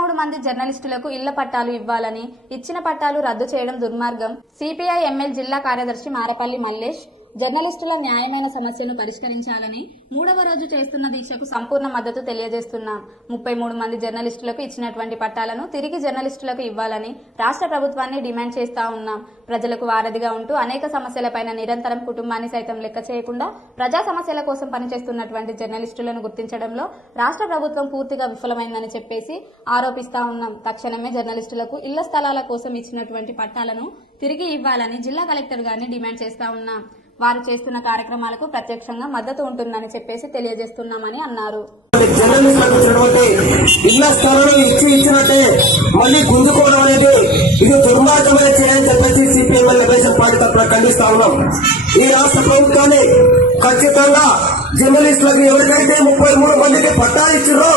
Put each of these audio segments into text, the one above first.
మంది జర్నలిస్టులకు ఇళ్ళ పట్టాలు ఇవ్వాలని ఇచ్చిన పట్టాలు రద్దు చేయడం దుర్మార్గం. సిపిఐ ఎంఎల్ జిల్లా కార్యదర్శి మారపల్లి మల్లేష్ జర్నలిస్టుల న్యాయమైన సమస్యను పరిష్కరించాలని మూడవ రోజు చేస్తున్న దీక్షకు సంపూర్ణ మద్దతు తెలియజేస్తున్నాం. ముప్పై మూడు మంది జర్నలిస్టులకు ఇచ్చినటువంటి పట్టాలను తిరిగి జర్నలిస్టులకు ఇవ్వాలని రాష్ట్ర ప్రభుత్వాన్ని డిమాండ్ చేస్తా ఉన్నాం. ప్రజలకు వారధిగా ఉంటూ అనేక సమస్యలపైన నిరంతరం కుటుంబాన్ని సైతం లెక్క చేయకుండా ప్రజా సమస్యల కోసం పనిచేస్తున్నటువంటి జర్నలిస్టులను గుర్తించడంలో రాష్ట్ర ప్రభుత్వం పూర్తిగా విఫలమైందని చెప్పేసి ఆరోపిస్తా ఉన్నాం. తక్షణమే జర్నలిస్టులకు ఇళ్ళ స్థలాల కోసం ఇచ్చినటువంటి పట్టాలను తిరిగి ఇవ్వాలని జిల్లా కలెక్టర్ గారిని డిమాండ్ చేస్తా ఉన్నాం. వారు చేస్తున్న కార్యక్రమాలకు ప్రత్యక్షంగా మద్దతు ఉంటుందని చెప్పేసి తెలియజేస్తున్నామని అన్నారు. జర్నలిస్టులకు ఇచ్చినటువంటి ఇళ్ళ స్థలాలు ఇచ్చి ఇచ్చినట్టే మళ్ళీ గుంజుకోవడం అనేది ఇది దుర్మార్గమైన చేయని చెప్పేసి సిపిఎం లొకేషన్ పార్టీ తరఫున ఖండిస్తా ఉన్నాం. ఈ రాష్ట్ర ప్రభుత్వాన్ని ఖచ్చితంగా జర్నలిస్టులకు ఎవరికైతే ముప్పై మూడు మందికి పట్టాలు ఇచ్చారో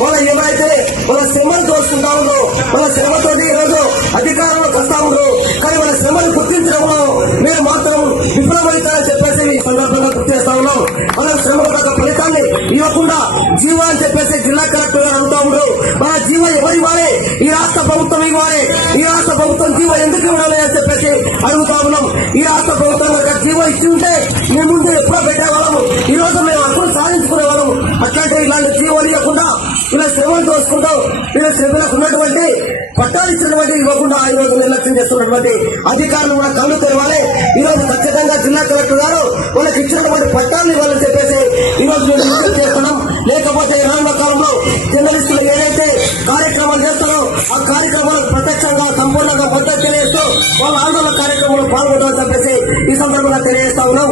వాళ్ళ ఏమైతే మన శ్రమను తోసుకుంటా ఉందో మన శ్రమతో ఈరోజు రోజు అధికారంలోకి వస్తా ఉందో కానీ మన శ్రమను గుర్తించడంలో మీరు మాత్రం విఫలమవుతారని చెప్పేసి ఈ సందర్భంగా గుర్తు చేస్తా ఉన్నాం. మనం శ్రమ ఫలితాన్ని ఇవ్వకుండా జీవో అని చెప్పేసి జిల్లా కలెక్టర్ గారు అడుగుతా ఉన్నారు మన జీవ ఎవరి వారే? ఈ రాష్ట్ర ప్రభుత్వం ఇవ్వాలి ఈ రాష్ట్ర ప్రభుత్వం జీవ ఎందుకు ఇవ్వాలి అని చెప్పేసి అడుగుతా ఉన్నాం. ఈ రాష్ట్ర ప్రభుత్వం కనుక జీవ ఇచ్చి ఉంటే మీ ముందు ఎప్పుడో పెట్టేవాళ్ళము. ఈ రోజు మేము హక్కులు సాధించుకునే వాళ్ళము అట్లాంటి ఇలాంటి జీవో ఇవ్వకుండా శ్రమను దోసుకుంటూ ఇలా ఉన్నటువంటి పట్టాలు ఇచ్చినటువంటి ఇవ్వకుండా ఈ రోజు నిర్లక్ష్యం చేస్తున్నటువంటి అధికారులు కూడా కళ్ళు తెరవాలి. ఈ రోజు ఖచ్చితంగా జిల్లా కలెక్టర్ గారు వాళ్ళకి ఇచ్చినటువంటి పట్టాలు ఇవ్వాలని చెప్పేసి ఈ రోజు మేము చేస్తున్నాం. లేకపోతే రానున్న కాలంలో జర్నలిస్టులు ఏదైతే కార్యక్రమాలు చేస్తారో ఆ కార్యక్రమాలకు ప్రత్యక్షంగా సంపూర్ణంగా మద్దతు తెలియజేస్తూ వాళ్ళ ఆందోళన కార్యక్రమంలో పాల్గొంటామని చెప్పేసి ఈ సందర్భంగా తెలియజేస్తా ఉన్నాం.